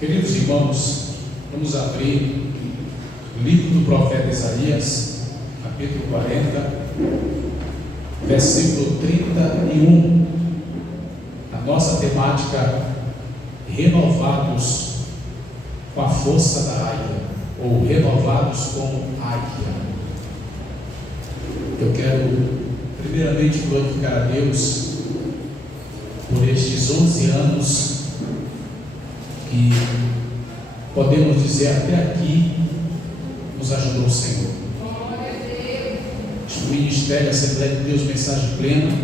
Queridos irmãos, vamos abrir o livro do profeta Isaías, capítulo 40, versículo 31. A nossa temática: renovados com a força da águia, ou renovados como águia. Eu quero primeiramente glorificar a Deus por estes 11 anos que podemos dizer até aqui nos ajudou o Senhor. O Ministério Assembleia de Deus Mensagem Plena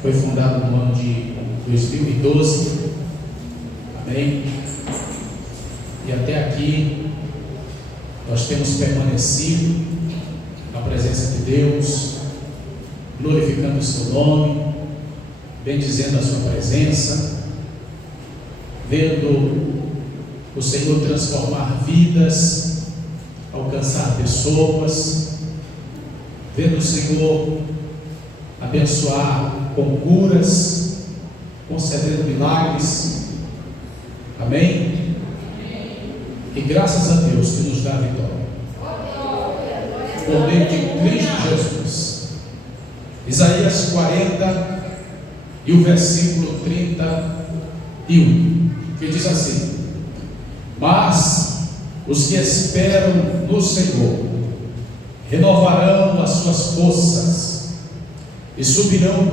foi fundado no ano de 2012, amém? E até aqui nós temos permanecido na presença de Deus, glorificando o seu nome, bendizendo a sua presença, vendo o Senhor transformar vidas, alcançar pessoas, vendo o Senhor abençoar com curas, concedendo milagres, amém? E graças a Deus que nos dá a vitória, por meio de Cristo Jesus. Isaías 40 e o versículo 31, que diz assim: mas os que esperam no Senhor renovarão as suas forças e subirão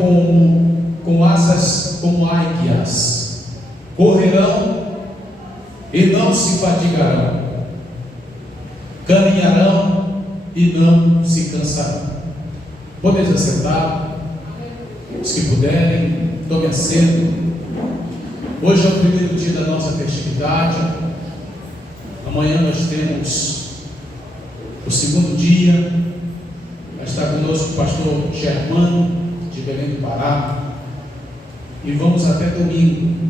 com asas como águias, correrão e não se fatigarão, caminharão e não se cansarão. Podem assentar, os que puderem, tome assento. Hoje é o primeiro dia da nossa festividade. Amanhã nós temos o segundo dia. Vai estar conosco o pastor Germano, de Belém do Pará. E vamos até domingo,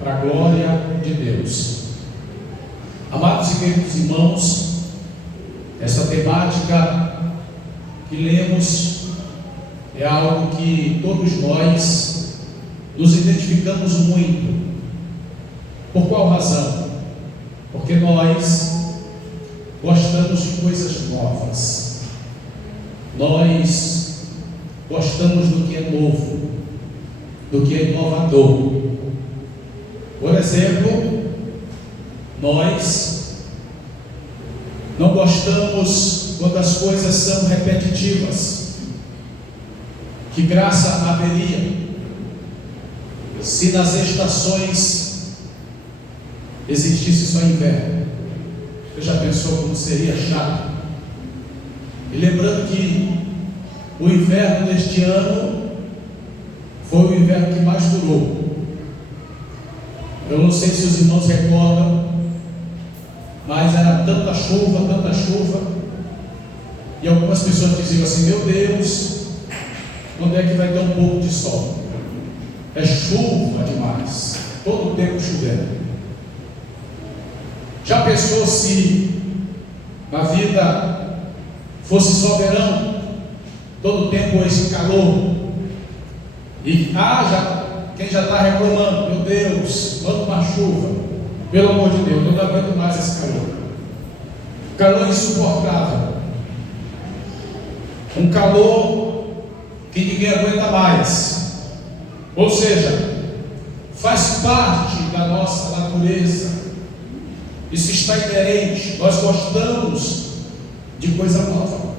para a glória de Deus. Amados e queridos irmãos, essa temática que lemos é algo que todos nós nos identificamos muito. Por qual razão? Porque nós gostamos de coisas novas, nós gostamos do que é novo, do que é inovador. Por exemplo, nós não gostamos quando as coisas são repetitivas. Que graça haveria se nas estações existisse só inverno? Você já pensou como seria chato? E lembrando que o inverno deste ano foi o inverno que mais durou. Eu não sei se os irmãos recordam, mas era tanta chuva, e algumas pessoas diziam assim: meu Deus, quando é que vai ter um pouco de sol? É chuva demais, todo o tempo chovendo. Já pensou se na vida fosse só verão, todo o tempo esse calor? E quem já está reclamando: meu Deus, manda uma chuva, pelo amor de Deus, eu não aguento mais esse calor. Calor insuportável, um calor que ninguém aguenta mais. Ou seja, faz parte da nossa natureza, isso está inerente. Nós gostamos de coisa nova,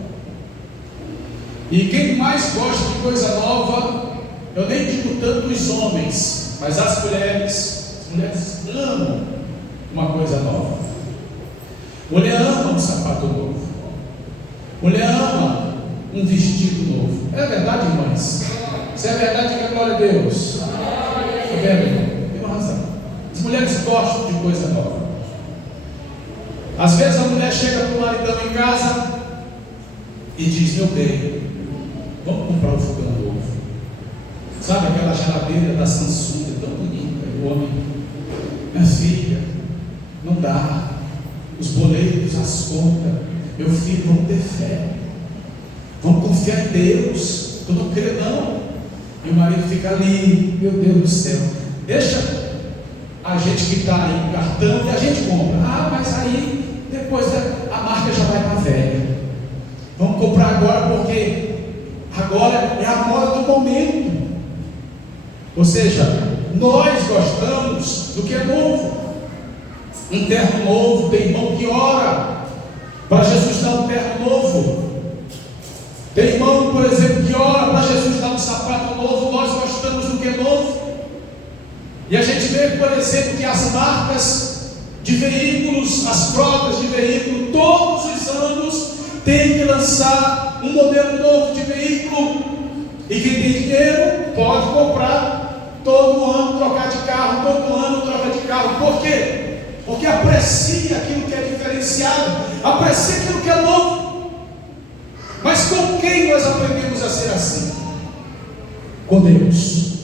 e quem mais gosta de coisa nova, eu nem digo tanto os homens, mas as mulheres amam uma coisa nova. Mulher ama um sapato novo, mulher ama um vestido novo. É verdade, irmãs? Se é verdade, que é glória a Deus. É verdade, tem uma razão. As mulheres gostam de coisa nova. Às vezes a mulher chega para o maridão em casa e diz: meu bem, vamos comprar um fogão novo. Sabe aquela geladeira da Samsung tão bonita? E o homem: minha filha, não dá, os boletos, as contas. Meu filho, vamos ter fé, vamos confiar em Deus, eu não creio não. E o marido fica ali: meu Deus do céu, deixa a a gente que está em cartão e a gente compra. Ah, mas aí depois a marca já vai para velha. Vamos comprar agora porque agora é a moda do momento. Ou seja, nós gostamos do que é novo. Um terno novo, tem irmão que ora para Jesus dar um terno novo. Tem irmão, por exemplo, que ora para Jesus dar um sapato novo. Nós gostamos do que é novo. E a gente vê, por exemplo, que as marcas de veículos, as frotas de veículo, todos os anos tem que lançar um modelo novo de veículo. E quem tem dinheiro pode comprar todo ano, trocar de carro, todo ano troca de carro. Por quê? Porque aprecia aquilo que é diferenciado, aprecia aquilo que é novo. Mas com quem nós aprendemos a ser assim? Com Deus.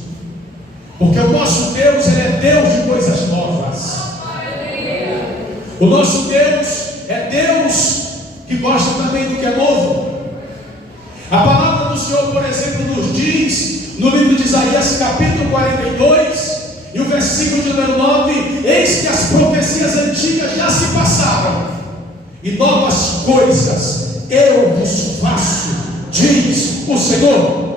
Porque o nosso Deus, Ele é Deus de coisas novas. O nosso Deus é Deus que gosta também do que é novo. A palavra do Senhor, por exemplo, nos diz, no livro de Isaías, capítulo 42, e o versículo de número 9: eis que as profecias antigas já se passaram, e novas coisas eu vos faço, diz o Senhor.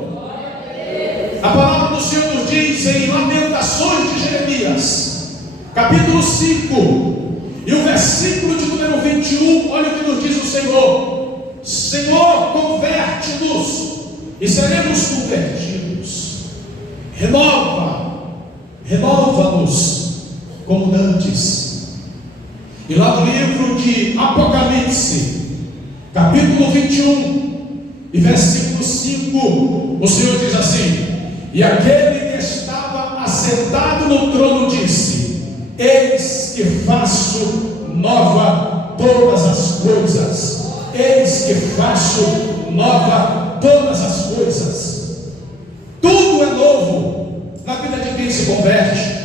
A palavra do Senhor nos diz em Lamentações de Jeremias, capítulo 5, e o versículo de número 21, olha o que nos diz o Senhor: Senhor, converte-nos e seremos convertidos. Renova-nos como dantes. E lá no livro de Apocalipse, capítulo 21 e versículo 5, o Senhor diz assim: e aquele que estava assentado no trono disse: eis que faço nova todas as coisas. Eis que faço nova todas as coisas. Tudo é novo na vida de quem se converte.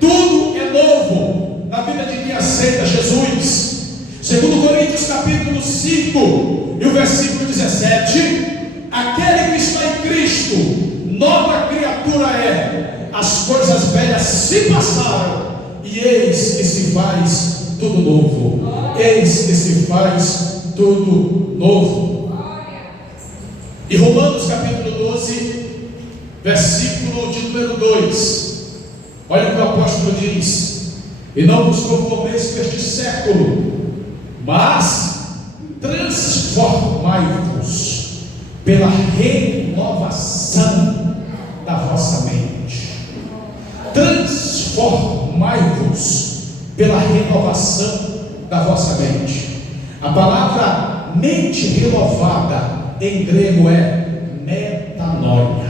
Tudo é novo na vida de quem aceita Jesus. Segundo Coríntios capítulo 5 e o versículo 17: aquele que está em Cristo, nova criatura é. As coisas velhas se passaram, e eis que se faz tudo novo. Eis que se faz tudo novo. E Romanos capítulo 12, versículo de número 2, olha o que o apóstolo diz: e não vos conformeis com este século, mas transformai-vos pela renovação da vossa mente. Transformai-vos pela renovação da vossa mente. A palavra mente renovada em grego é metanoia.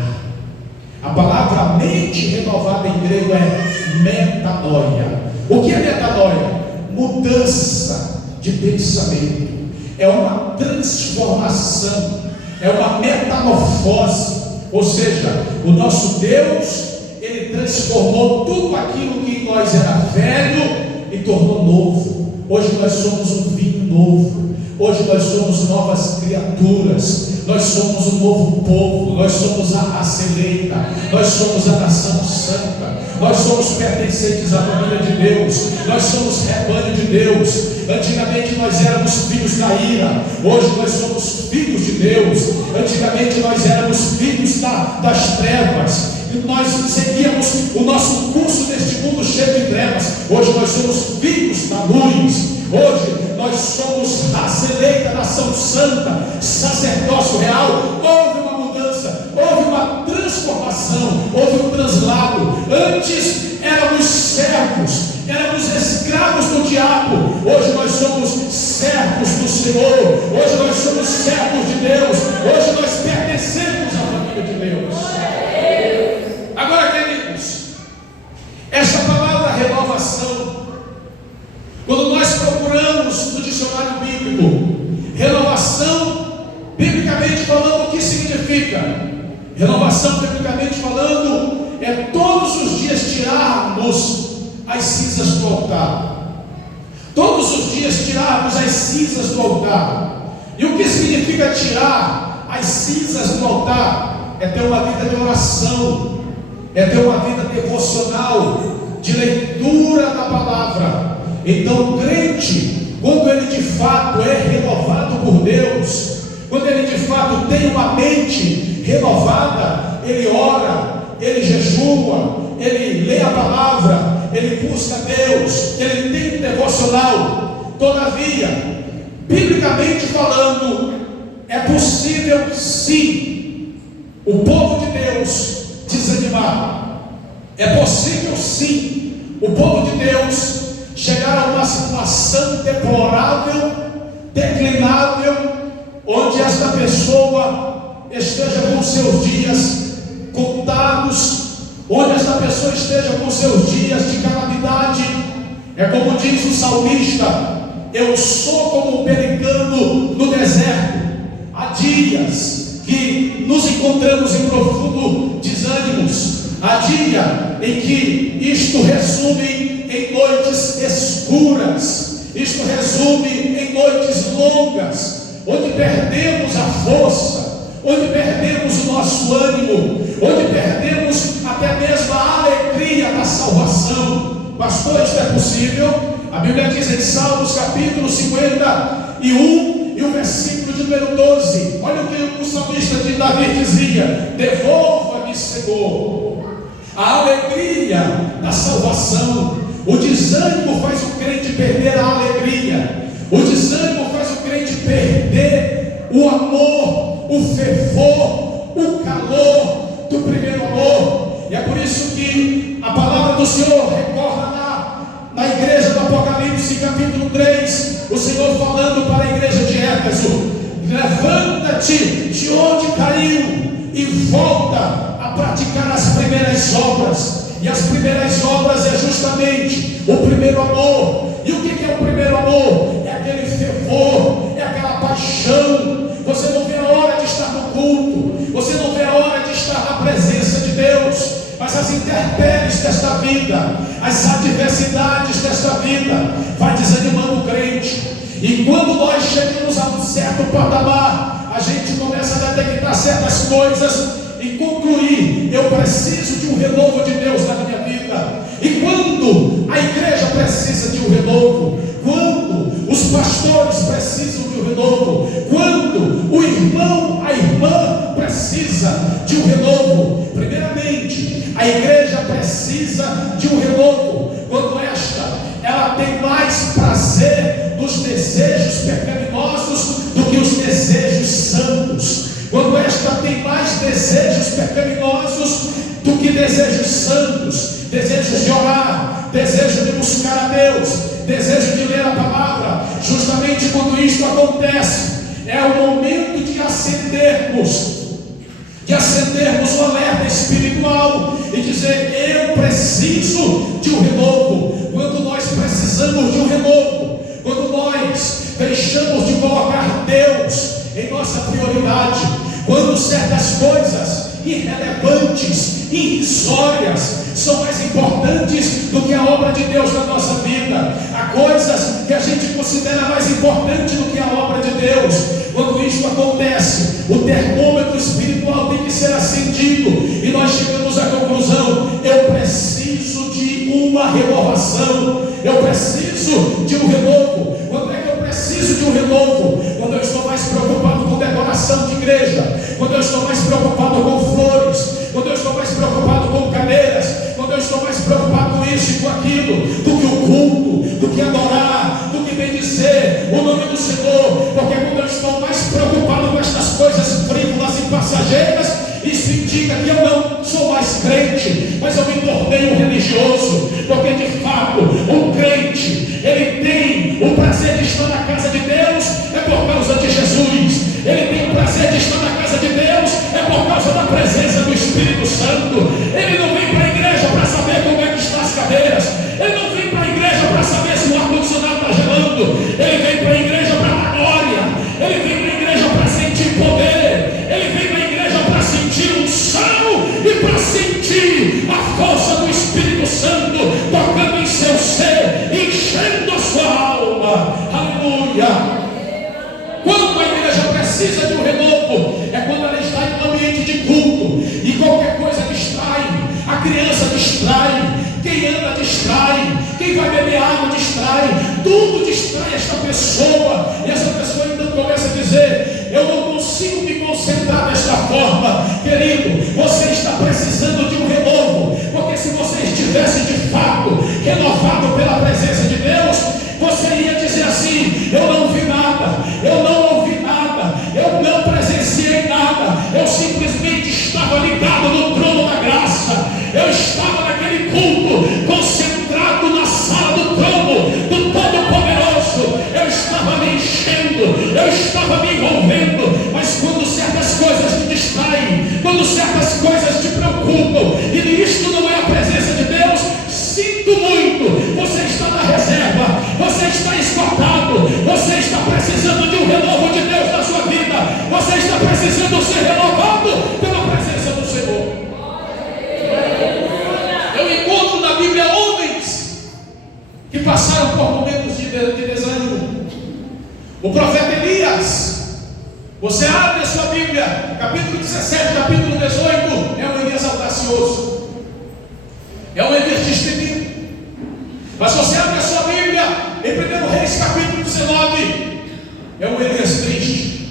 A palavra mente renovada em grego é metanoia. O que é metanoia? Mudança de pensamento. É uma transformação, é uma metamorfose. Ou seja, o nosso Deus, Ele transformou tudo aquilo que em nós era velho e tornou novo. Hoje nós somos um vinho novo. Hoje nós somos novas criaturas. Nós somos um novo povo. Nós somos a raça eleita. Nós somos a nação santa. Nós somos pertencentes à família de Deus. Nós somos rebanho de Deus. Antigamente nós éramos filhos da ira. Hoje nós somos filhos de Deus. Antigamente nós éramos filhos das trevas. E nós seguíamos o nosso curso neste mundo cheio de trevas. Hoje nós somos filhos da luz. Hoje nós somos raça eleita, nação santa, sacerdócio real. Houve uma mudança, houve uma transformação, houve um translado. Antes éramos servos, éramos escravos do diabo. Hoje nós somos servos do Senhor. Hoje nós somos servos de Deus. Hoje nós pertencemos à família de Deus. Agora, queridos, essa palavra renovação, quando nós procuramos no dicionário bíblico, renovação, biblicamente falando, o que significa? Renovação, biblicamente falando, é todos os dias tirarmos as cinzas do altar. Todos os dias tirarmos as cinzas do altar. E o que significa tirar as cinzas do altar? É ter uma vida de oração, é ter uma vida devocional, de leitura da palavra. Então o crente, quando ele de fato é renovado por Deus, quando ele de fato tem uma mente renovada, ele ora, ele jejua, ele lê a palavra, ele busca Deus, ele tem um devocional. Todavia, biblicamente falando, é possível sim o povo de Deus desanimar. É possível sim o povo de Deus chegar a uma situação deplorável, declinável, onde esta pessoa esteja com seus dias contados, onde esta pessoa esteja com seus dias de calamidade. É como diz o salmista: eu sou como um pelicano no deserto. Há dias que nos encontramos em profundo desânimos. Há dia em que isto resume em noites escuras, isto resume em noites longas, onde perdemos a força, onde perdemos o nosso ânimo, onde perdemos até mesmo a alegria da salvação. Pastor, isto é possível? A Bíblia diz em Salmos capítulo 51 e o versículo de número 12. Olha o que o salmista de Davi dizia: devolva-me, Senhor, a alegria da salvação. O desânimo faz o crente perder a alegria. O desânimo faz o crente perder o amor, o fervor, o calor do primeiro amor. E é por isso que a palavra do Senhor recorda na igreja do Apocalipse capítulo 3, o Senhor falando para a igreja de Éfeso: levanta-te de onde caiu e volta a praticar as primeiras obras. E as primeiras obras é justamente o primeiro amor. E o que é o primeiro amor? É aquele fervor, é aquela paixão. Você não vê a hora de estar no culto, você não vê a hora de estar na presença de Deus, mas as intempéries desta vida, as adversidades desta vida vai desanimando o crente. E quando nós chegamos a um certo patamar, a gente começa a detectar certas coisas e concluir: eu preciso de um renovo de Deus na minha vida. E quando a igreja precisa de um renovo, quando os pastores precisam de um renovo, quando o irmão, a irmã precisa de um renovo, primeiramente a igreja precisa de um renovo quando ela tem mais prazer nos desejos pecaminosos do que os desejos santos. Quando esta tem mais desejos pecaminosos do que desejos santos, desejos de orar, desejo de buscar a Deus, desejo de ler a palavra, justamente quando isto acontece, é o momento de acendermos o alerta espiritual e dizer: eu preciso de um renovo. Quando nós precisamos de um renovo, quando nós deixamos de colocar Deus em nossa prioridade, quando certas coisas irrelevantes, irrisórias, são mais importantes do que a obra de Deus na nossa vida. Há coisas que a gente considera mais importante do que a obra de Deus. Quando isso acontece, o termômetro espiritual tem que ser acendido e nós chegamos à conclusão: eu preciso de uma renovação, eu preciso de um renovo. Quando é que eu preciso de um renovo? Quando eu estou mais preocupado com decoração de igreja, quando eu estou mais preocupado com flores, quando eu estou mais preocupado com cadeiras, quando eu estou mais preocupado com isso e com aquilo, do que o culto, do que adorar, do que bendizer o nome do Senhor. Porque quando eu estou mais preocupado com estas coisas frívolas e passageiras, isso indica que eu não sou mais crente, mas eu me tornei um religioso. Porque de fato, um crente, ele tem o prazer de estar na casa de Deus, é por causa de Jesus. Ele tem o prazer de estar na casa de Deus, é por causa da presença do Espírito Santo. Ele não vem para a igreja para saber como é que estão as cadeiras, ele não vem para a igreja para saber se o ar-condicionado está gelando, ele vem para a igreja para dar glória, ele vem para a igreja para sentir poder, ele vem para a igreja para sentir unção e para sentir a força do Espírito Santo. Quem vai beber água distrai, tudo distrai esta pessoa, e essa pessoa então começa a dizer: eu não consigo me concentrar desta forma. Querido, você está precisando de um renovo, porque se você estivesse de fato renovado pela presença de Deus, você ia dizer assim: eu não vi nada, eu não ouvi nada, eu não presenciei nada, eu simplesmente estava ligado no trono da graça, eu estava naquele culto, concentrado na sala do trono do Todo-Poderoso, eu estava me enchendo, eu estava me envolvendo. Mas quando certas coisas te distraem, quando certas coisas te preocupam, e isto não é a presença de Deus, sinto muito, você está na reserva, você está esgotado, você está precisando de um renovo de Deus na sua vida, você está precisando ser renovado pela presença do Senhor. Eu encontro na Bíblia homens que passaram por momentos de desânimo. O profeta Elias, você abre a sua Bíblia, capítulo 17, capítulo 18, é um Elias audacioso, é um Elias destemido. Mas você abre a sua Bíblia em 1 Reis, capítulo 19, é um Elias triste,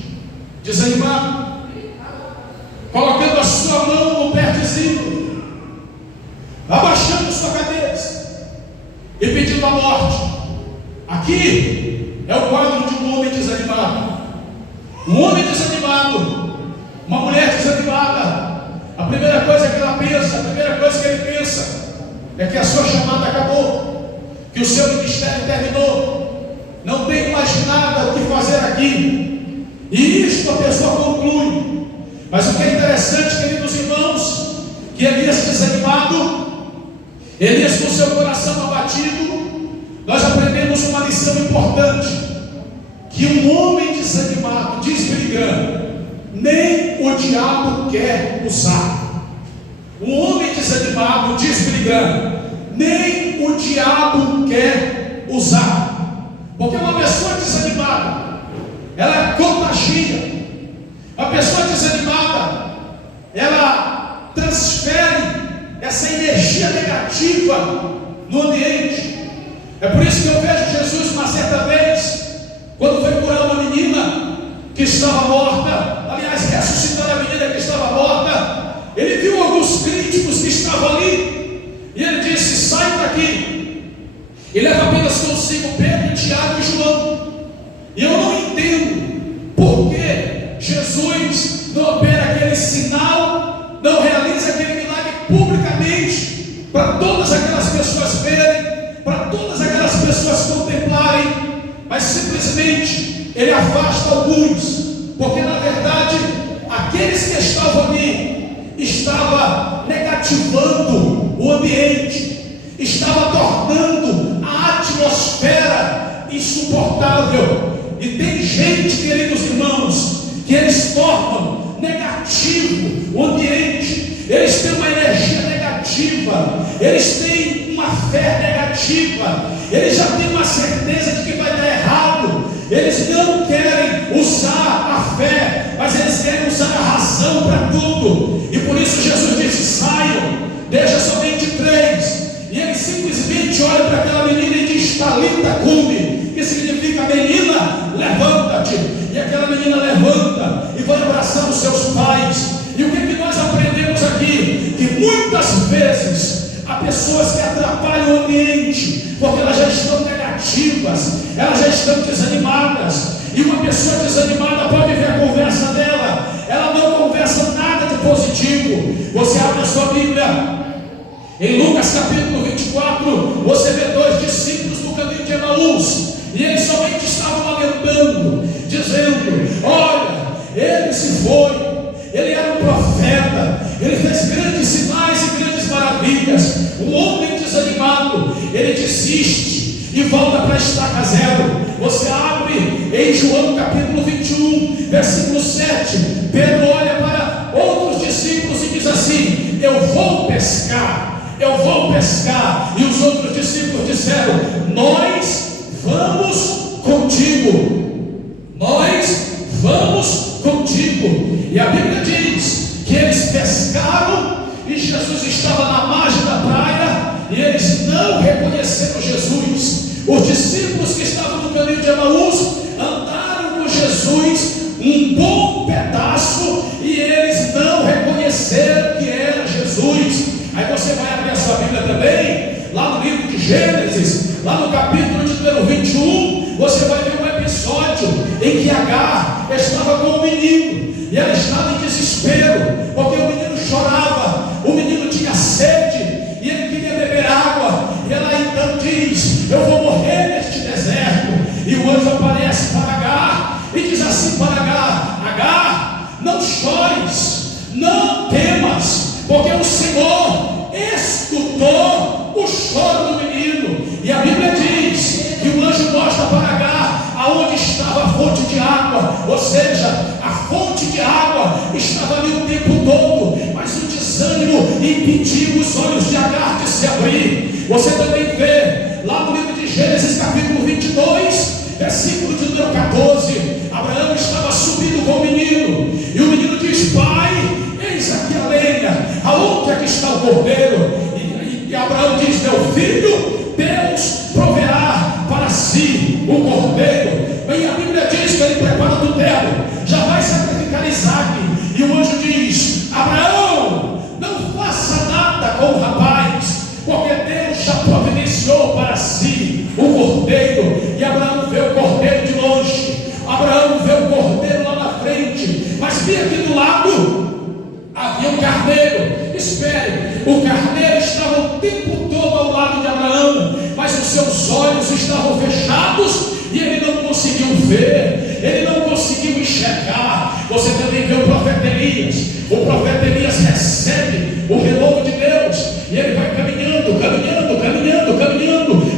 desanimado, colocando a sua mão no pertezinho, abaixando sua cabeça e pedindo a morte. Aqui é o quadro de um homem desanimado. Um homem desanimado, uma mulher desanimada. A primeira coisa que ela pensa, a primeira coisa que ele pensa é que a sua chamada acabou, que o seu ministério terminou, não tem mais nada o que fazer aqui. E isto a pessoa conclui. Mas o que é interessante, queridos irmãos, que Elias desanimado, Elias com seu coração abatido, nós aprendemos uma lição importante, que um homem desanimado, diz Brigando, nem o diabo quer usar. Um homem desanimado, diz Brigando, nem o diabo quer usar. Porque uma pessoa desanimada, ela contagia. A pessoa desanimada, ela transfere essa energia negativa no ambiente. É por isso que eu vejo Jesus uma certa vez, quando foi curar uma menina que estava morta, aliás, ressuscitar a menina que estava morta, ele viu alguns críticos que estavam ali, e ele disse: sai daqui, e leva apenas consigo Pedro, Tiago e João. E eu não entendo por que Jesus não opera aquele sinal, não realiza aquele milagre publicamente, para todas aquelas pessoas verem, para todas aquelas pessoas contemplarem, mas simplesmente ele afasta alguns, porque na verdade aqueles que estavam ali estava negativando o ambiente, estava tornando a atmosfera insuportável. E tem gente, queridos irmãos, que eles tornam negativo o ambiente, eles têm uma energia negativa, eles têm uma fé negativa, eles já têm uma certeza de que vai dar errado, eles não querem usar a fé, mas eles querem usar a razão para tudo. E por isso Jesus disse: saiam, deixa somente 3. E ele simplesmente olha para aquela menina e diz: Talita cumi, que significa: menina, levanta-te. E aquela menina levanta e vai abraçar os seus pais. E o que nós aprendemos aqui? Que muitas vezes há pessoas que atrapalham o ambiente, porque elas já estão negativas, elas já estão desanimadas. E uma pessoa desanimada pode ver a conversa dela, ela não conversa nada de positivo. Você abre a sua Bíblia em Lucas capítulo 24, você vê 2 discípulos no caminho de Emaús, e eles somente estavam lamentando, dizendo: olha, ele se foi, ele era um profeta, ele fez grandes sinais e grandes maravilhas. Um homem desanimado, ele desiste e volta para a estaca zero. Você abre em João capítulo 21, versículo 7. Pedro olha para outros discípulos e diz assim: eu vou pescar, eu vou pescar. E os outros discípulos disseram: nós vamos contigo, nós vamos contigo. E a Bíblia diz que eles pescaram e Jesus estava na margem da praia, e eles não reconheceram Jesus. Gênesis, lá no capítulo de número 21, você vai ver um episódio em que Agar estava com o menino, e ela estava em desespero, porque o menino chorava, o menino tinha sede, e ele queria beber água, e ela então diz: eu vou morrer neste deserto. E o anjo aparece para Agar, e diz assim para Agar: Agar, não chores, não temas, porque o Senhor escutou o choro do menino. E a Bíblia diz que o anjo mostra para Agar aonde estava a fonte de água, ou seja, a fonte de água estava ali o tempo todo, mas o desânimo impediu os olhos de Agar de se abrir. Você também vê lá no livro de Gênesis capítulo 22, versículo de número 14, Abraão estava subindo com o menino, e o menino diz: pai, eis aqui a lenha, aonde é que está o cordeiro? E Abraão diz: meu filho, Deus proverá para si o cordeiro. E a Bíblia diz que ele prepara do terno, já vai sacrificar Isaque, e o anjo diz: Abraão, não faça nada com o rapaz, porque Deus já providenciou para si o cordeiro. E Abraão vê o cordeiro de longe, Abraão vê o cordeiro lá na frente, mas bem aqui do lado havia um carneiro. Espere, o carneiro estava o tempo todo ao lado de Abraão, mas os seus olhos estavam fechados e ele não conseguiu ver, ele não conseguiu enxergar. Você também vê o profeta Elias. O profeta Elias recebe o renovo de Deus, e ele vai caminhando,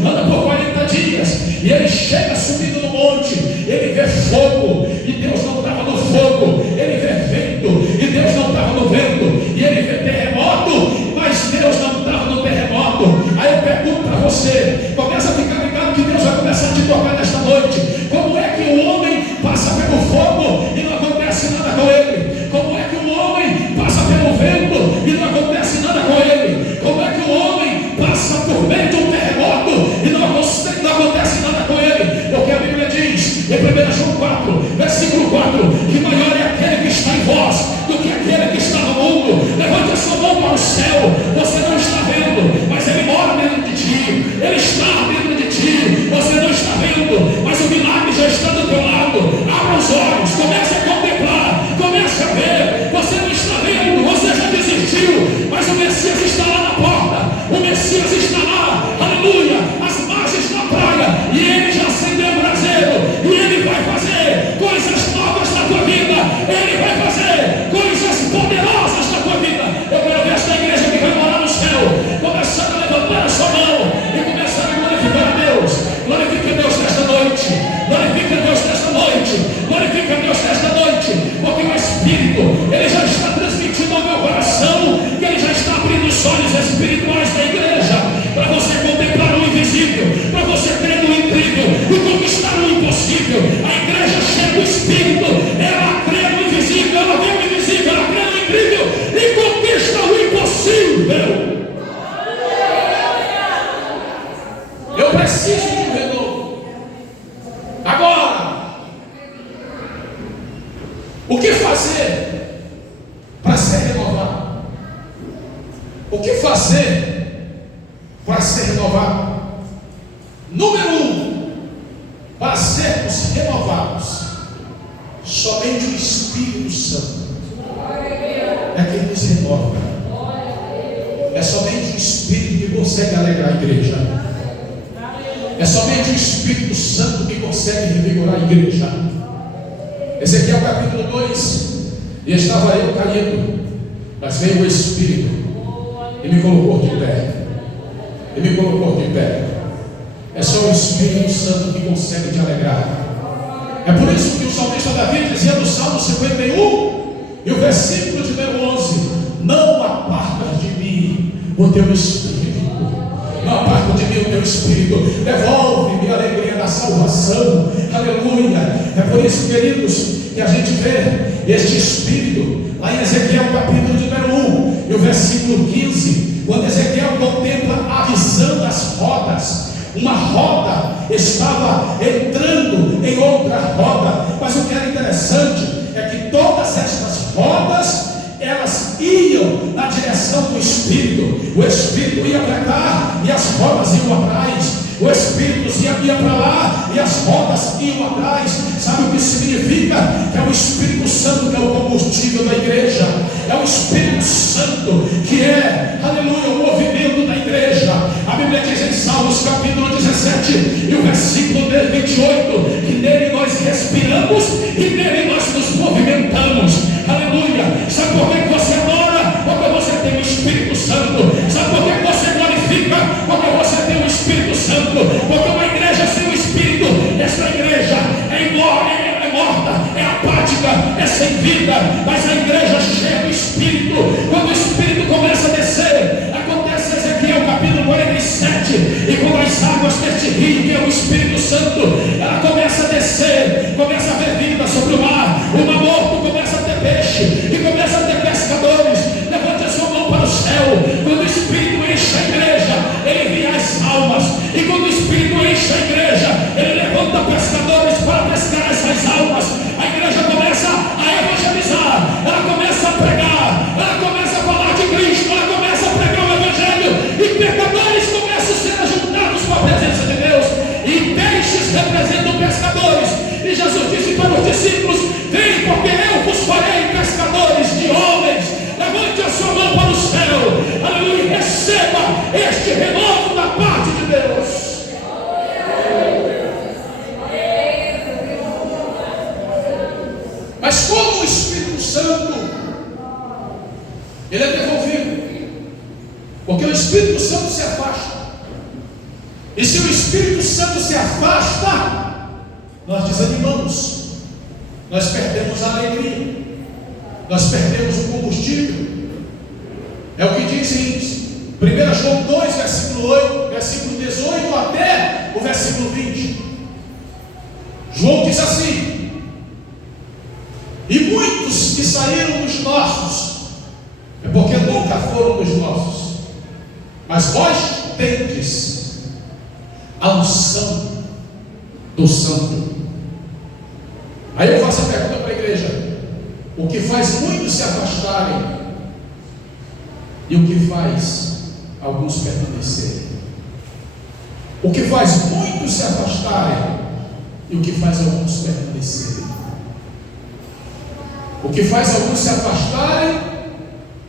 anda por 40 dias, e ele chega subindo no monte, ele vê fogo, e Deus não estava no fogo, ele vê vento, e Deus não estava no vento, e ele vê terremoto, mas Deus não estava no terremoto. Aí eu pergunto para você, começa a ficar ligado que Deus vai começar a te tocar nesta noite. Como é que o homem passa pelo fogo e não acontece nada com ele? Como é que o homem passa pelo vento e não acontece nada com ele? Como é que o homem passa por meio de um terremoto e não acontece nada com ele? Porque a Bíblia diz em 1 João 4, versículo 4, que maior é aquele que está em vós do que aquele que está no mundo. Levante a sua mão para o céu. Você não está vendo, mas ele mora dentro de ti, ele está dentro de ti. Você não está vendo, mas o milagre já está do teu lado. Abra os olhos, comece a contemplar, comece a ver. Você não está vendo, você já desistiu, mas o Messias está lá na porta, o Messias está lá, aleluia, às margens da praia, e ele já acendeu o braseiro, e ele vai fazer coisas novas na tua vida, ele vai fazer coisas poderosas na tua vida. Eu quero ver esta igreja que vai morar no céu começar a levantar a sua mão e começar a glorificar a Deus. Glorifica a Deus nesta noite, glorifica a Deus nesta noite, glorifica a Deus nesta noite, porque o Espírito, ele já está transmitindo ao meu coração, que ele já está abrindo os olhos espirituais da igreja, para você contemplar o invisível, para você crer no incrível e conquistar o impossível. A igreja cheia do Espírito, ela crê no invisível, ela vê o invisível, ela crê no incrível e conquista o impossível. Eu preciso de um renovo. Agora, o que fazer para ser renovado? O que fazer para ser renovado? Número 1, para sermos renovados, somente o Espírito Santo é quem nos renova. É somente o Espírito que consegue alegrar a igreja. É somente o Espírito Santo que consegue revigorar a igreja. Ezequiel capítulo 2, e estava eu caído, mas veio o Espírito e me colocou de pé. É só o Espírito Santo que consegue te alegrar. É por isso que o salmista Davi dizia no Salmo 51, e o versículo de número 11: não apartas de mim o teu Espírito. Não aparta de mim o teu Espírito. Devolve-me a alegria da salvação. Aleluia. É por isso, queridos, que a gente vê este Espírito lá em Ezequiel capítulo de número 1 e o versículo 15, quando Ezequiel contempla a visão das rodas. Uma roda estava entrando em outra roda, mas o que era interessante é que todas estas rodas, elas iam na direção direção do Espírito. O Espírito ia para cá e as rodas iam atrás. O Espírito ia para lá e as rodas iam atrás. Sabe o que significa? Que é o Espírito Santo que é o combustível da igreja. É o Espírito Santo que é, aleluia, o movimento da igreja. A Bíblia diz em Salmos capítulo 17 e o versículo 28 que nele nós respiramos e nele nós nos movimentamos. Aleluia. Sabe por que você adora? Porque você tem o Espírito Santo. Sabe por que você glorifica? Porque você tem o Espírito Santo. Porque uma igreja sem o Espírito, essa igreja é morta, é apática, é sem vida. Mas a igreja cheia do Espírito, quando o Espírito começa a descer, acontece Ezequiel capítulo 47, e quando as águas deste rio, que é o Espírito Santo, ela começa a descer, começa a haver vida sobre o mar morto começa a ter peixe, e começa a ter pescadores. Levante a sua mão para o céu. Quando o Espírito enche a igreja, ele envia as almas, e quando o Espírito enche a igreja, ele levanta pescadores para pescar essas almas. A igreja começa a evangelizar, ela começa a pregar, ela começa a falar de Cristo, ela começa a pregar o Evangelho, e pecadores começam a ser ajuntados com a presença de Deus, e peixes representam pescadores. E Jesus disse para os discípulos: vem, porque eu vos farei pescadores de homens. Levante a sua mão para o céu, aleluia, e receba este renovo da parte de Deus. Mas como o Espírito Santo ele é devolvido? Porque o Espírito Santo se afasta. E se o Espírito Santo se afasta, nós desanimamos, nós perdemos a alegria, nós perdemos o combustível. É o que diz em 1 João 2, versículo 18 até o versículo 20. João diz assim: e muitos que saíram dos nossos, é porque nunca foram dos nossos, mas vós tendes a unção do Santo. Aí eu faço a pergunta para a igreja: o que faz muitos se afastarem e o que faz alguns permanecerem? O que faz muitos se afastarem e o que faz alguns permanecerem? O que faz alguns se afastarem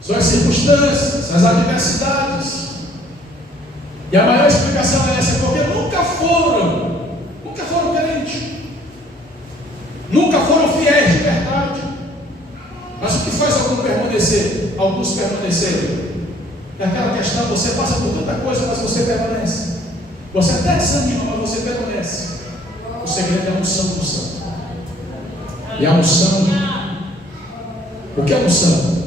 são as circunstâncias, as adversidades. E a maior explicação é essa: porque nunca foram crentes, nunca foram fiéis de verdade. Mas o que faz alguns permanecerem? É aquela questão: você passa por tanta coisa, mas você permanece. Você até desanima, mas você permanece. O segredo é a unção do Santo. E a unção, o que é a unção?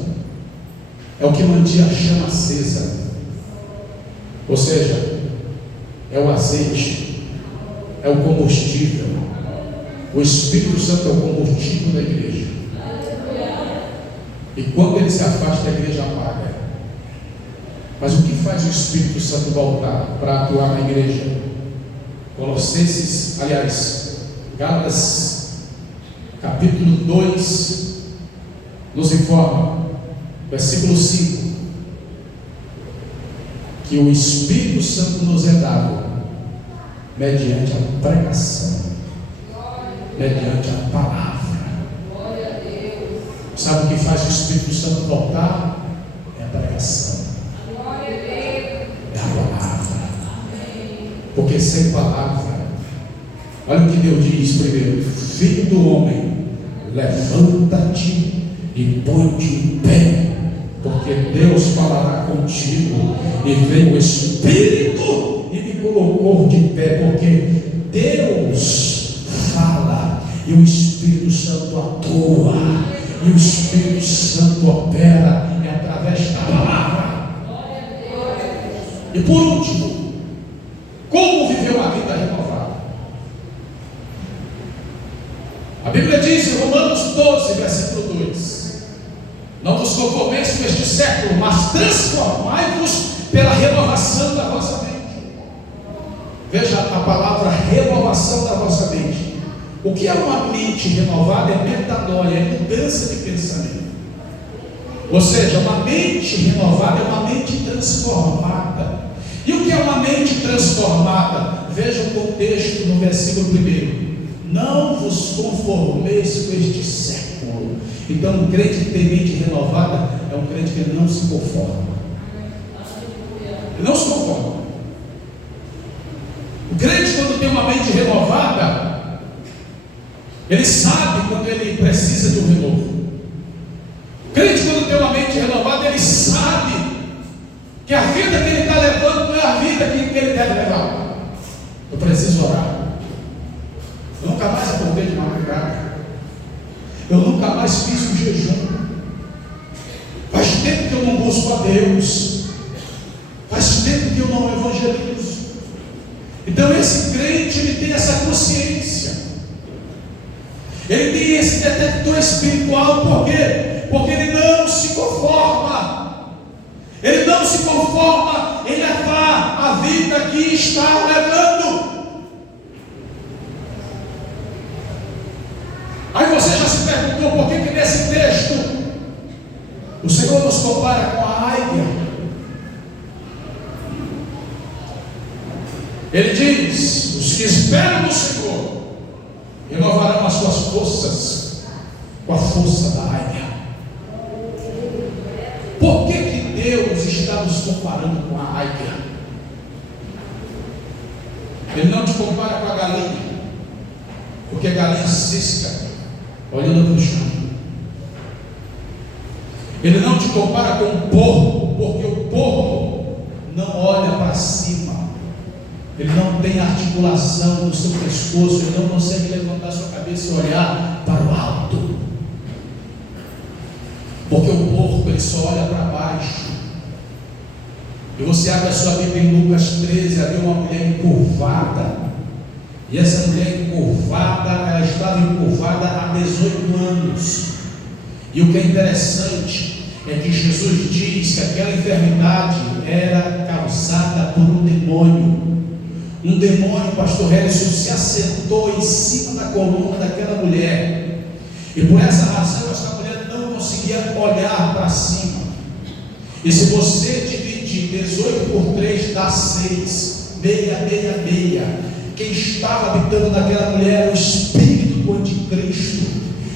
É o que mantém a chama acesa. Ou seja, é o azeite, é o combustível. O Espírito Santo é o combustível da igreja. E quando ele se afasta, a igreja apaga. Mas o que faz o Espírito Santo voltar para atuar na igreja? Gálatas capítulo 2 nos informa, versículo 5, que o Espírito Santo nos é dado mediante a pregação, mediante a palavra. Sabe o que faz o Espírito Santo voltar? É a pregação, é a palavra. Porque sem palavra, olha o que Deus diz primeiro: filho do homem, levanta-te e põe-te em pé, porque Deus falará contigo. E veio o Espírito e me colocou de pé, porque Deus fala e o Espírito Santo atua. E o Espírito Santo opera através da palavra. E por último, como viver uma vida renovada? A Bíblia diz em Romanos 12, versículo 2: não vos conformeis com este século, mas transformai-vos pela renovação da vossa mente. Veja a palavra renovação da vossa mente. O que é uma mente renovada? É metanoia, é mudança de pensamento. Ou seja, uma mente renovada é uma mente transformada. E o que é uma mente transformada? Veja o contexto no versículo 1. Não vos conformeis com este século. Então, um crente que tem mente renovada é um crente que não se conforma. Ele não se conforma. O crente, quando tem uma mente renovada, ele sabe quando ele precisa de um renovo. O crente, quando tem uma mente renovada, ele sabe que a vida que ele está levando não é a vida que ele deve levar. Eu preciso orar. Eu nunca mais acordei de madrugada. Eu nunca mais fiz um jejum. Faz tempo que eu não busco a Deus. Faz tempo que eu não evangelizo. Então esse crente, ele tem essa consciência. Ele tem esse detector espiritual. Por quê? Porque ele não se conforma. Ele não se conforma em levar a vida que está levando. Aí você já se perguntou por que nesse texto o Senhor nos compara com a águia. Ele diz: os que esperam no Senhor renovarão as suas forças com a força da águia. Por que Deus está nos comparando com a águia? Ele não te compara com a galinha, porque a galinha cisca olhando para o chão. Ele não te compara com o porco, porque o porco não olha para cima. Ele não tem articulação no seu pescoço. Ele não consegue levantar sua cabeça e olhar para o alto, porque o porco ele só olha para baixo. E você abre a sua Bíblia em Lucas 13, havia uma mulher encurvada. E essa mulher encurvada, ela estava encurvada há 18 anos. E o que é interessante é que Jesus diz que aquela enfermidade era causada por um demônio. Um demônio, pastor Harrison, se assentou em cima da coluna daquela mulher. E por essa razão, essa mulher não conseguia olhar para cima. E se você dividir 18 por 3 dá 6, meia. Quem estava habitando naquela mulher era o espírito do anticristo.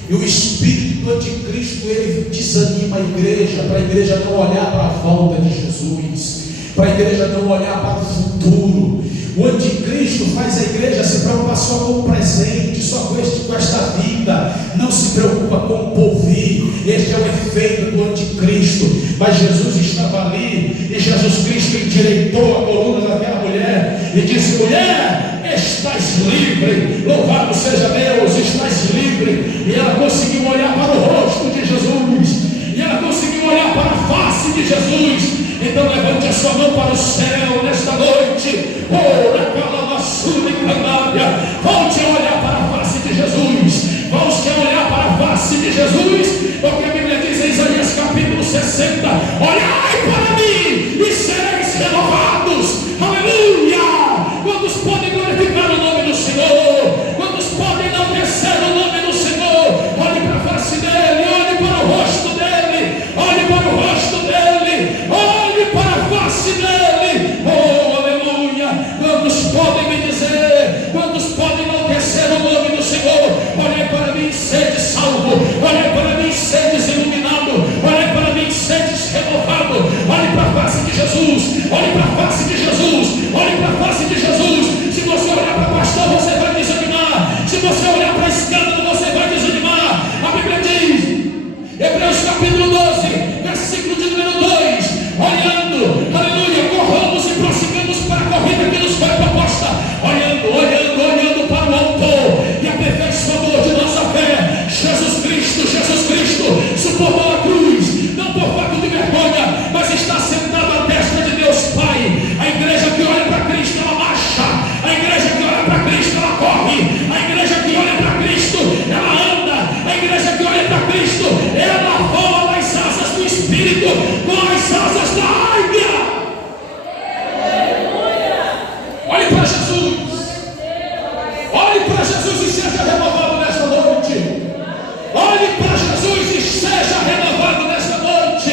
E o espírito do anticristo, ele desanima a igreja, para a igreja não olhar para a volta de Jesus, para a igreja não olhar para o futuro. O anticristo faz a igreja se preocupar só com o presente, só com esta vida, não se preocupa com o porvir. Este é o efeito do anticristo. Mas Jesus estava ali, e Jesus Cristo endireitou a coluna daquela mulher e disse: mulher, estás livre, louvado seja Deus, estás livre. E ela conseguiu olhar para o rosto de Jesus, e ela conseguiu olhar para a face de Jesus. Então levante a sua mão para o céu nesta noite. Volte a olhar para a face de Jesus. Volte a olhar para a face de Jesus, porque a Bíblia diz em Isaías capítulo 60: olhai para mim e sereis renovados. Aleluia! Quantos podem glorificar o nome do Senhor? Quantos podem enaltecer o nome do Senhor? Olhe para a face dele, olhe para o rosto dele, olhe para o rosto dele, olhe para a face dele. Oh, aleluia! Quantos podem me dizer? Quantos podem enaltecer o nome do Senhor? Olhe para mim, sede salvo. Olhe para mim, sedes iluminado. Olhe para mim, sedes renovado. Olhe para a face de Jesus. Olhe para a face de Jesus. Olhe para a face de Jesus. Se você olhar para o pastor, você vai desanimar. Se você olhar para escândalo, você vai desanimar. A Bíblia diz, Hebreus capítulo 12, versículo de número 2: olhando, aleluia, corramos e prossigamos para a corrida que nos foi proposta, olhando para o autor e aperfeiçoador de nossa fé, Jesus Cristo suportou a cruz, não por fato de vergonha, mas está sentado à destra de Deus Pai. A igreja que olha para Cristo, ela marcha. A igreja que olha para Cristo, ela corre. A igreja que olha para Cristo, ela anda. A igreja que olha para Cristo, ela voa nas asas do Espírito, com as asas da águia. Olhe para Jesus. Olhe para Jesus e seja renovado nesta noite. Olhe para Jesus e seja renovado nesta noite.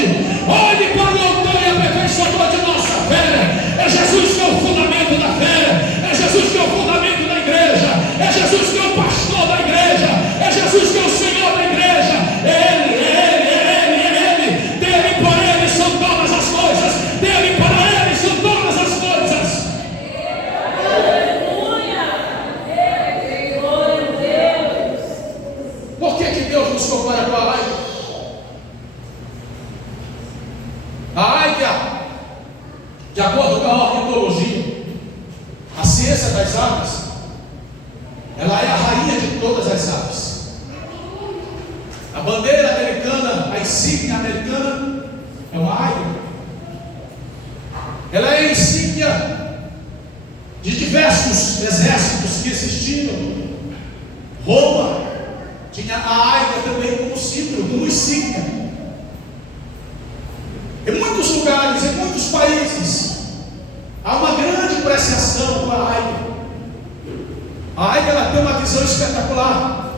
Ela é a rainha de todas as aves. A bandeira americana, a insígnia americana é uma águia. Ela é a insígnia de diversos exércitos que existiam. Roma tinha a águia também como símbolo, como insígnia. Em muitos lugares, em muitos países, há uma grande apreciação com a águia. A águia, ela tem uma visão espetacular.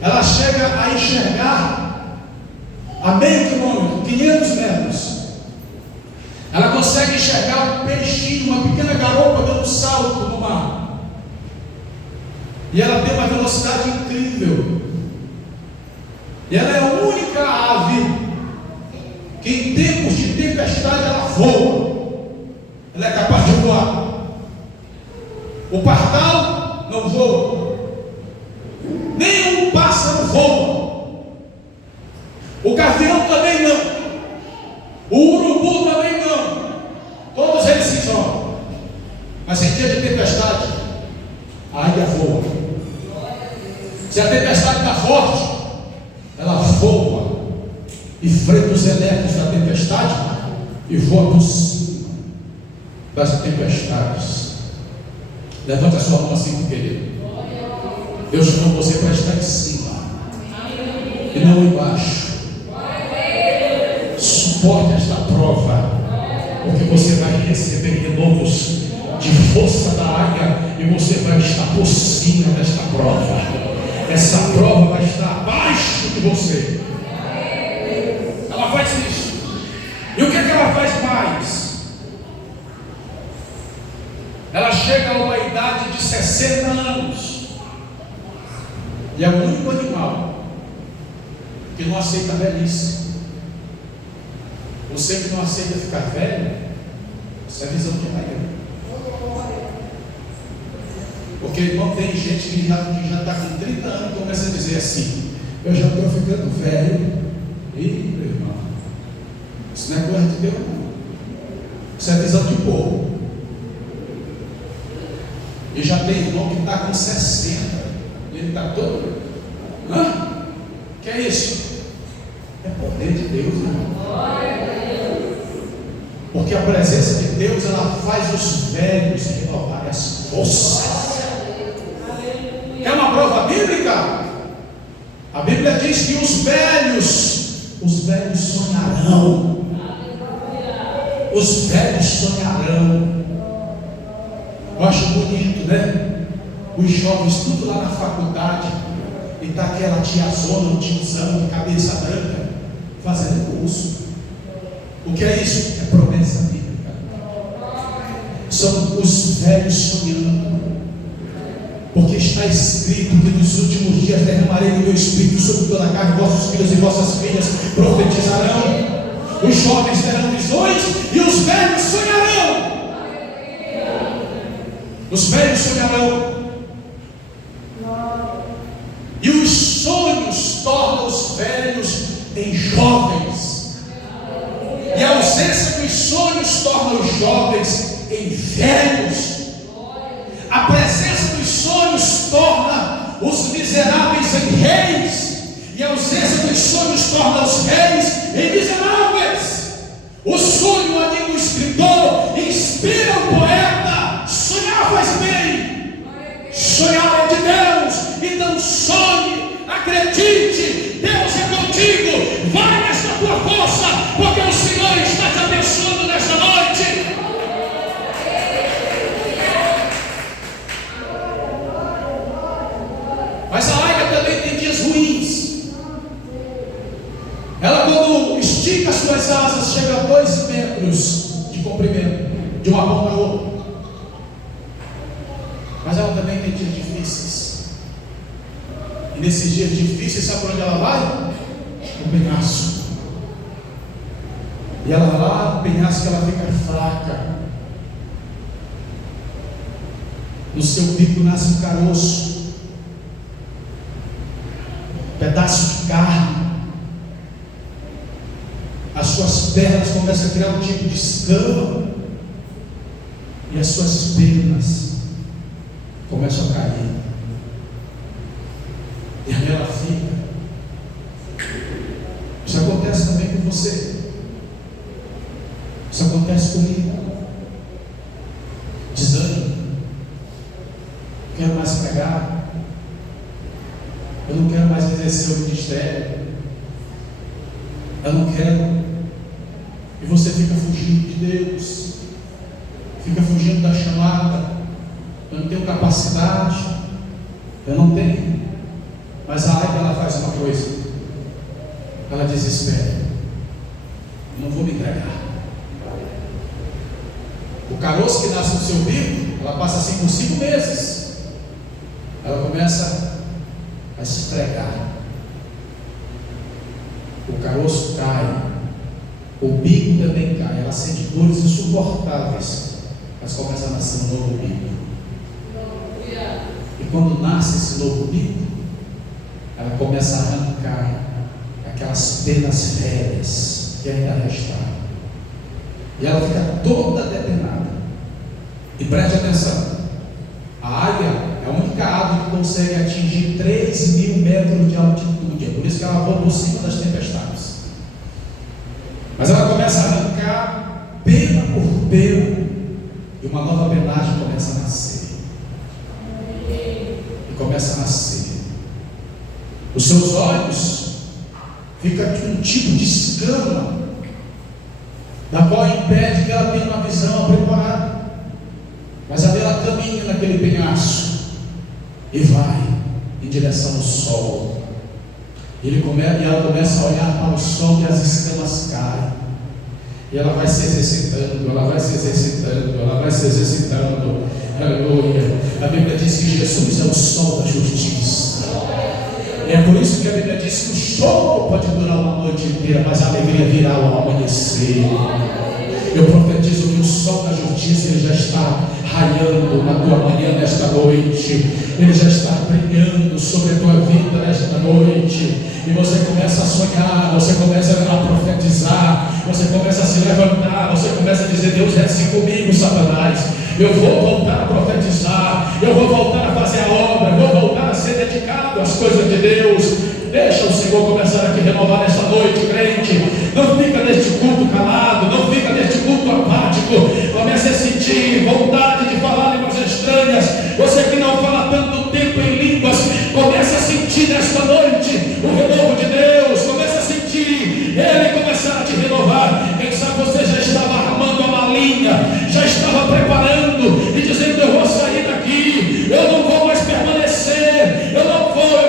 Ela chega a enxergar a meio quilômetro, 500 metros. Ela consegue enxergar um peixinho, uma pequena garopa dando um salto no mar. E ela tem uma velocidade incrível. E ela é a única ave que em tempos de tempestade ela voa. Ela é capaz de voar. O pardal não voa. Nenhum pássaro voa. O gavião também não. O urubu também não. Todos eles se jogam. Mas em dia de tempestade, a águia voa. Se a tempestade está forte, ela voa e enfrenta os elétricos da tempestade e voa por cima das tempestades. Levanta a sua mão assim, querido. Deus chamou você para estar em cima e não embaixo. Suporte esta prova, porque você vai receber renovos de força da águia e você vai estar por cima desta prova. Essa prova vai estar abaixo de você. Ela faz isso. E o que é que ela faz mais? Ela chega a uma idade de 60 anos. E é o único animal que não aceita a velhice. Você que não aceita ficar velho, isso é visão de rainha. Porque irmão, tem gente que já está com 30 anos e começa a dizer assim: eu já estou ficando velho. Ih, meu irmão, isso não é coisa de Deus, não. Isso é visão de povo. E já tem irmão que está com 60. Ele está todo. Hã? Que é isso? É poder de Deus, irmão. Porque a presença de Deus, ela faz os velhos renovar as forças. É uma prova bíblica. A Bíblia diz que os velhos sonharão. Os velhos sonharão. Eu acho bonito, né? Os jovens tudo lá na faculdade e tá aquela tiazona, um tiozão de cabeça branca fazendo curso. O que é isso? É promessa bíblica. São os velhos sonhando. Porque está escrito que nos últimos dias derramarei o meu espírito sobre toda a carne, vossos filhos e vossas filhas profetizarão. Os jovens terão visões e os velhos sonharão. Os velhos sonharão. E os sonhos tornam os velhos em jovens. E a ausência dos sonhos torna os jovens em velhos. A presença dos sonhos torna os miseráveis em reis. E a ausência dos sonhos torna os reis em miseráveis. O sonho anima o escritor, inspira o poeta. Sonhar faz bem. Sonhar é de Deus. Então sonhe, acredite, Deus é contigo. Vai nesta tua força, porque o Senhor está te abençoando nesta noite. Mas a águia também tem dias ruins. Ela, quando estica as suas asas, chega a 2 metros de comprimento, de uma ponta a outra. Mas ela também tem dias difíceis. E nesses dias difíceis, sabe para onde ela vai? No penhasco. E ela lá no penhasco, ela fica fraca. No seu bico nasce um caroço, pedaço de carne. As suas pernas começam a criar um tipo de escama. E as suas penas começam a cair. E aí ela fica. Isso acontece também com você. Isso acontece comigo. Desânimo. Não quero mais pregar. Eu não quero mais exercer o ministério. Eu não quero. E você fica fugindo de Deus. Fica fugindo da chamada. Eu não tenho capacidade. Eu não tenho. Mas a águia, ela faz uma coisa. Ela desespera. Eu não vou me entregar. O caroço que nasce no seu bico, ela passa assim por 5 meses. Ela começa a esfregar. O caroço cai. O bico também cai. Ela sente dores insuportáveis. Mas começa a nascer um novo bico. E quando nasce esse novo bico, ela começa a arrancar aquelas penas velhas que ainda restaram. E ela fica toda depenada. E preste atenção: a águia é a única ave que consegue atingir 3.000 metros de altitude. É por isso que ela voa por cima das tempestades. Mas ela começa a arrancar pena por pena, e uma nova penagem começa a nascer. E começa a nascer. Os seus olhos ficam com um tipo de escama, da qual impede que ela tenha uma visão aprimorada. Mas ali ela caminha naquele penhasco e vai em direção ao sol. E ela começa a olhar para o sol e as escamas caem. E ela vai se exercitando, ela vai se exercitando, ela vai se exercitando. Aleluia. A Bíblia diz que Jesus é o sol da justiça. É por isso que a Bíblia diz que o choro pode durar uma noite inteira, mas a alegria virá ao amanhecer. Eu profetizo que o sol da justiça ele já está raiando na tua manhã nesta noite. Ele já está brilhando sobre a tua vida nesta noite. E você começa a sonhar, você começa a profetizar, você começa a se levantar, você começa a dizer: Deus, desce comigo, Satanás. Eu vou voltar a profetizar, eu vou voltar a fazer a obra, eu vou voltar a ser dedicado às coisas de Deus. Deixa o Senhor começar a te renovar nesta noite, crente. Não fica neste culto calado, não fica neste culto apático. Comece a sentir vontade de falar línguas estranhas. Você que não fala tanto tempo em línguas, comece a sentir nesta noite o renovo de Deus. Comece a sentir Ele começar a te renovar. Quem sabe você já estava armando a malinha, já estava preparando e dizendo: eu vou sair daqui, eu não vou mais permanecer, eu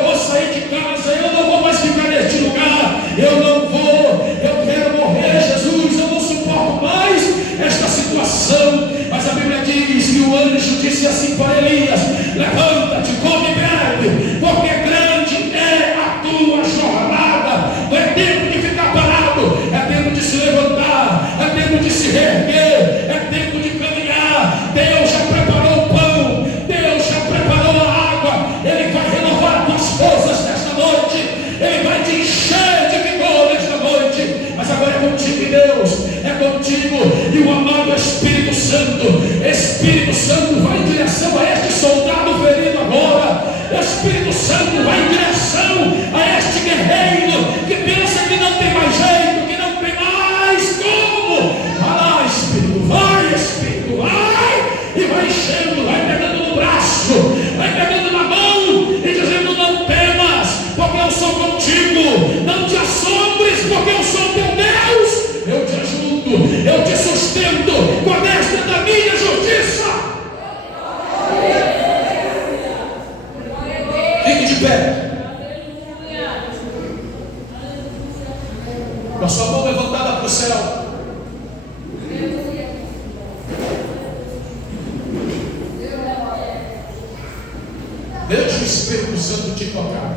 vou sair de casa, eu não vou mais ficar neste lugar, eu não vou, eu quero morrer, Jesus, eu não suporto mais esta situação. Mas a Bíblia diz que o anjo disse assim para Elias: levanta-te, come e bebe, porque grande é a tua jornada. Não é tempo de ficar parado, é tempo de se levantar, é tempo de se reerguer, é tempo de caminhar. Deus já preparou o pão, Deus já preparou a água. Ele vai renovar tuas forças nesta noite, Ele vai te encher de vigor nesta noite. Mas agora é contigo, Deus, é contigo. E o amado Espírito Santo vai em direção a este soldado ferido agora. O Espírito Santo vai em direção a este guerreiro que pensa que não tem mais jeito, que não tem mais como. Vai lá, Espírito, vai, e vai enchendo, vai pegando no braço, vai pegando na mão e dizendo: não temas, porque eu sou contigo. Não te assombres, porque eu sou teu Deus. Eu te ajudo, eu te sustento com a destra da minha justiça. Fique de pé, com a sua mão levantada para o céu. Deixa o Espírito Santo te tocar,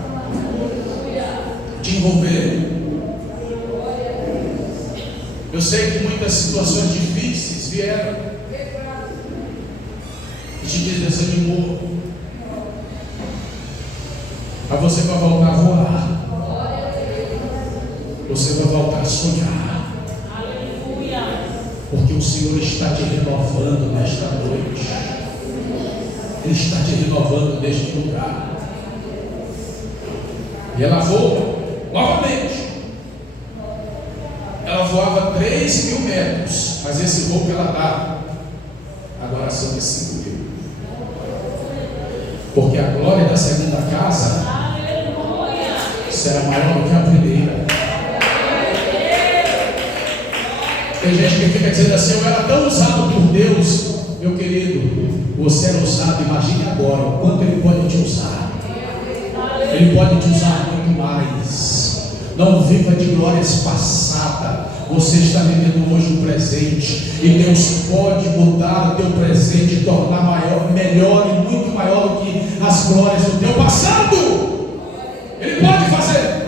te envolver. Eu sei que muitas situações difíceis vieram e te desanimou. Mas você vai voltar a voar. Você vai voltar a sonhar. Porque o Senhor está te renovando nesta noite. Ele está te renovando neste lugar. E ela voa novamente. Ela voava 3.000 metros, mas esse voo que ela dá, agora são de 5.000. Porque a glória da segunda casa será maior do que a primeira. Tem gente que fica dizendo assim: eu era tão usado por Deus. Meu querido, você era usado, imagine agora o quanto Ele pode te usar. Ele pode te usar muito mais. Não viva de glórias passadas. Você está vivendo hoje o presente, e Deus pode mudar o teu presente e tornar maior, melhor e muito maior do que as glórias do teu passado. Ele pode fazer.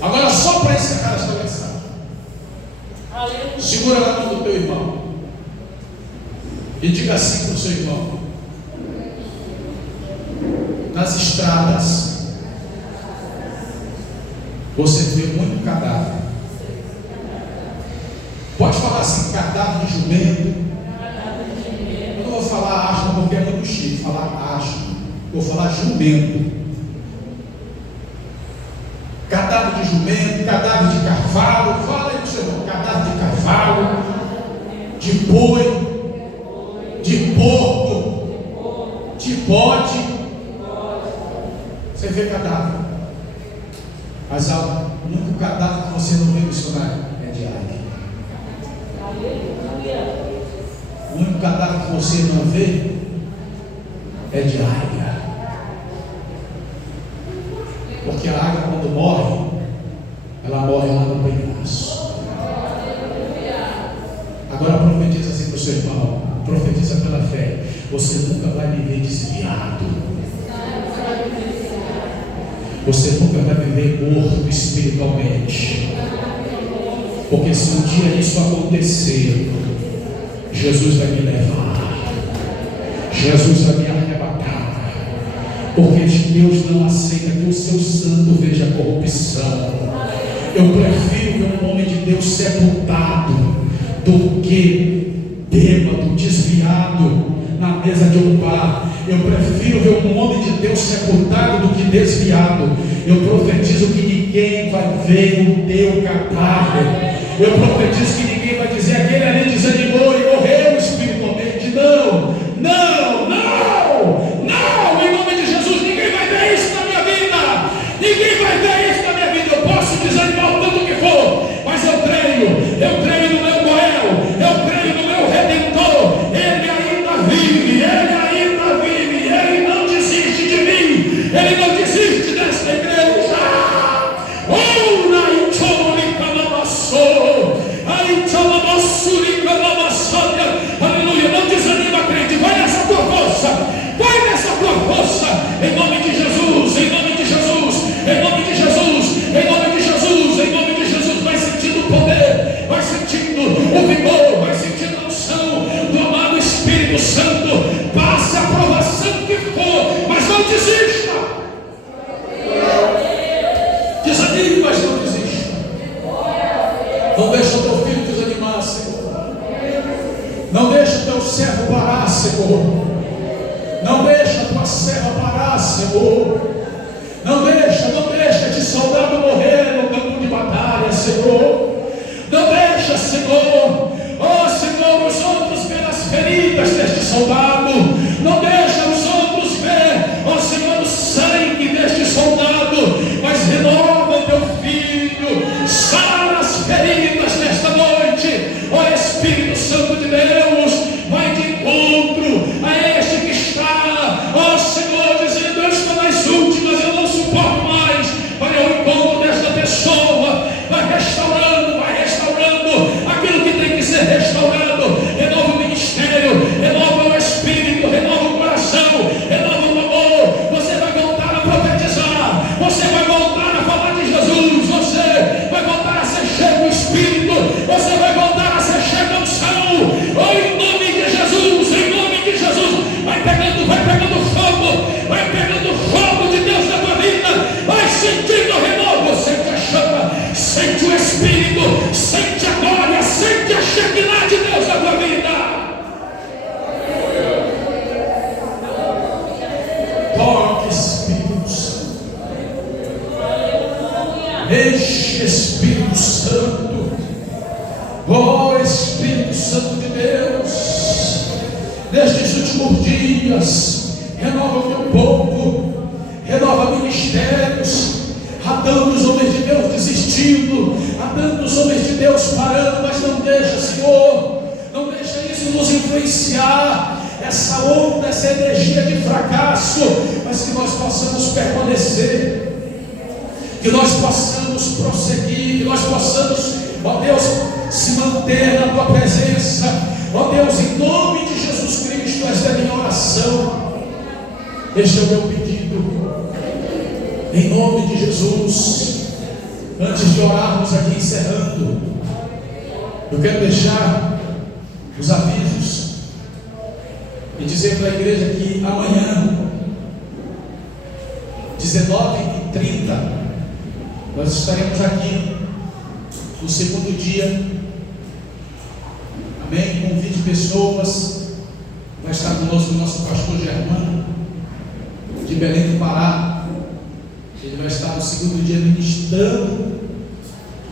Agora, só para encerrar esta mensagem, segura na mão do teu irmão e diga assim para o seu irmão: nas estradas você vê muito cadáver. Pode falar assim: cadáver de jumento. Eu não vou falar asno porque é muito chique falar asno. Vou falar jumento. Cadáver de jumento, cadáver de cavalo. Fala aí, seu irmão: cadáver de cavalo, de boi, de porco, de bode. Você vê cadáver. Mas o único cadáver que você não vê, missionário, é de águia. O único cadáver que você não vê é de águia. Porque a águia, quando morre, ela morre lá no penhasco. Agora profetiza assim para o seu irmão, profetiza pela fé: você nunca vai viver desviado. Você nunca vai viver morto espiritualmente. Porque se um dia isso acontecer, Jesus vai me levar, Jesus vai me arrebatar. Porque Deus não aceita que o seu santo veja corrupção. Eu prefiro ver um homem de Deus sepultado do que bêbado, desviado na mesa de um bar. Eu prefiro ver um homem de Deus sepultado do que desviado. Eu profetizo que ninguém vai ver o teu cadáver. Eu profetizo que ninguém vai dizer: aquele ali desanimou e morreu espiritualmente. Não, não, não, não, em nome de Jesus, ninguém vai ver isso na minha vida. Ninguém vai ver isso na minha vida. Eu posso desanimar o tanto que for, mas eu creio no meu Goel, eu creio no meu Redentor. Ele ainda vive, Ele não desiste de mim, Ele não desiste desta igreja. Oh, na aleluia. Não desanima, crente, vai nessa tua força, em nome de Jesus, em nome de Jesus, em nome de Jesus, em nome de Jesus, em nome de Jesus. Vai sentindo o poder, vai sentindo o vigor, vai sentindo a unção do amado Espírito Santo. Passe a provação que for, mas não desista. Desanime, mas não desista. Não deixa o teu filho desanimar, Senhor. Não deixa o teu servo parar, Senhor. Não deixa a tua serva parar, Senhor. Não deixa de soldado morrer no campo de batalha, Senhor. Não deixa, Senhor. Oh, Senhor, os outros ver as feridas deste soldado. Não deixa os outros ver, oh Senhor, o sangue deste soldado. Mas renova teu filho. Sara as feridas desta noite. Oh Espírito Santo de Deus, vai de encontro a este que está, ó Senhor, dizendo: eu estou nas últimas, eu não suporto mais. Vai ao encontro desta pessoa, vai restaurando aquilo que tem que ser restaurado. Renova o ministério, renova o espírito, renova o coração, renova o amor. Você vai voltar a profetizar, você vai voltar a falar de Jesus, você vai voltar a ser cheio do Espírito, você vai voltar a ser cheio da unção. Oh, em nome de Jesus, vai pegando fogo de Deus na tua vida. Vai sentindo o renovo, sente a chama, sente o Espírito, sente a glória, sente a Shekinah de Deus na tua vida. Toque, Espírito Santo. Enche, Espírito Santo. Oh, Espírito Santo de Deus, nestes últimos dias, renova o teu povo, renova ministérios. Há tantos homens de Deus desistindo, há tantos homens de Deus parando, mas não deixa, Senhor, não deixa isso nos influenciar, essa onda, essa energia de fracasso, mas que nós possamos permanecer, que nós possamos prosseguir, que nós possamos, ó Deus, se manter na tua presença. Ó Deus, em nome de Jesus Cristo, esta é a minha oração, este é o meu pedido, em nome de Jesus. Antes de orarmos aqui, encerrando, eu quero deixar os avisos e dizer para a igreja que amanhã, 19h30, nós estaremos aqui no segundo dia, amém? Com 20 pessoas. Vai estar conosco o nosso pastor Germano, de Belém do Pará. Ele vai estar no segundo dia ministrando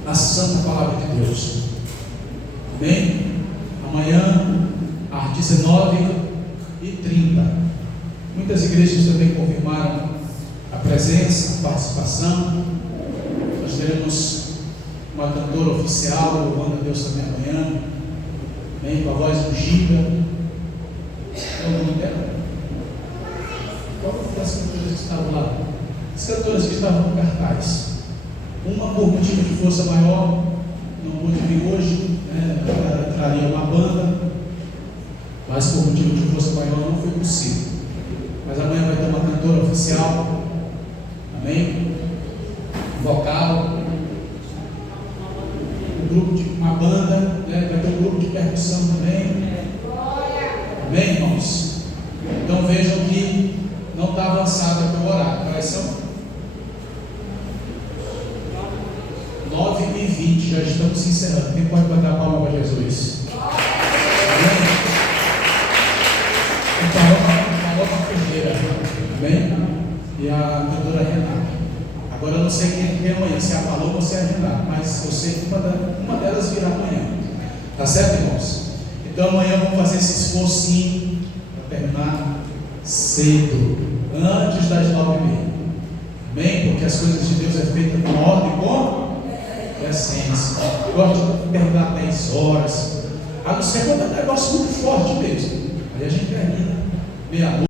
a santa palavra de Deus, amém? Amanhã às 19h30. Muitas igrejas também confirmaram a presença, a participação. Nós teremos uma cantora oficial louvando a Deus também amanhã, amém? Com a voz ungida. Qual o nome dela? Qual foi as cantoras que estavam lá? As cantoras que estavam no cartaz. Uma, por motivo de força maior, não pôde vir hoje, né? Ela traria uma banda, mas por motivo de força maior não foi possível. Mas amanhã vai ter uma cantora oficial, amém? Vocal, um grupo de uma banda, né? Vai ter um grupo de percussão também, amém, irmãos? Então vejam que não está avançado aqui o horário. Quais são? 9h20, já estamos encerrando. Quem pode bater a palma para Jesus? Amém? Falou para a Ferreira, amém? E a cantora Renata. Agora eu não sei quem vem amanhã, se é a Paloma ou se é a Renata, mas eu sei que uma delas virá amanhã. Tá certo, irmãos? Então amanhã vamos fazer esse esforcinho para terminar cedo, antes das 9h30. Amém? Porque as coisas de Deus é feita com ordem e com essência. Eu gosto de terminar 10 horas. A não ser quando é um negócio muito forte mesmo. Aí a gente termina meia-noite.